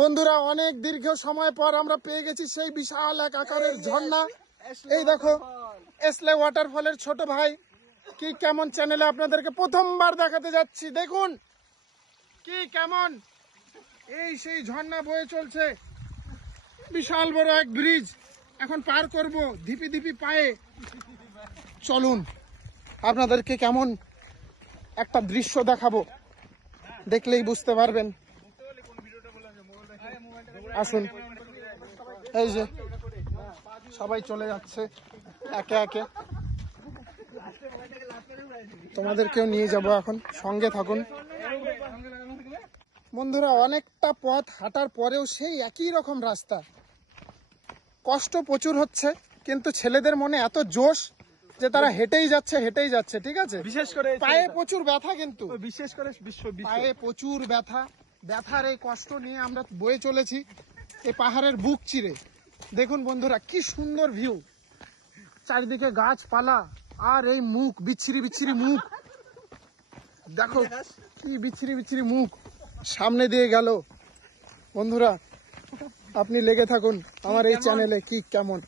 বন্ধুরা অনেক দীর্ঘ সময় পর আমরা পেয়ে গেছি সেই বিশাল এক আকারের ঝর্ণা। এই দেখো এসলে ওয়াটারফলের ছোট ভাই কি কেমন চ্যানেলে আপনাদেরকে প্রথমবার দেখাতে যাচ্ছি। দেখুন কি কেমন এই সেই ঝর্ণা বয়ে চলছে। বিশাল বড় এক ব্রিজ এখন পার করব ধিপি ধিপি পায়ে। চলুন আপনাদেরকে কেমন একটা দৃশ্য দেখাবো, দেখলেই বুঝতে পারবেন। আসুন, এই যে সবাই চলে যাচ্ছে একে একে, তোমাদেরকেও নিয়ে যাব এখন, সঙ্গে থাকুন। বন্ধুরা অনেকটা পথ হাঁটার পরেও সেই একই রকম রাস্তা, কষ্ট প্রচুর হচ্ছে, কিন্তু ছেলেদের মনে এত জোশ যে তারা হেঁটেই যাচ্ছে। ঠিক আছে, বিশেষ করে পায়ে প্রচুর ব্যথা, কিন্তু বিশেষ করে পায়ে প্রচুর ব্যথার এই কষ্ট নিয়ে আমরা বয়ে চলেছি এই পাহাড়ের বুক চিরে। দেখুন বন্ধুরা কি সুন্দর ভিউ, চারিদিকে গাছপালা আর এই মুখ, বিচ্ছিরি মুখ। দেখো কি বিচ্ছিরি মুখ সামনে দিয়ে গেল। বন্ধুরা আপনি লেগে থাকুন আমার এই চ্যানেলে কি কেমন।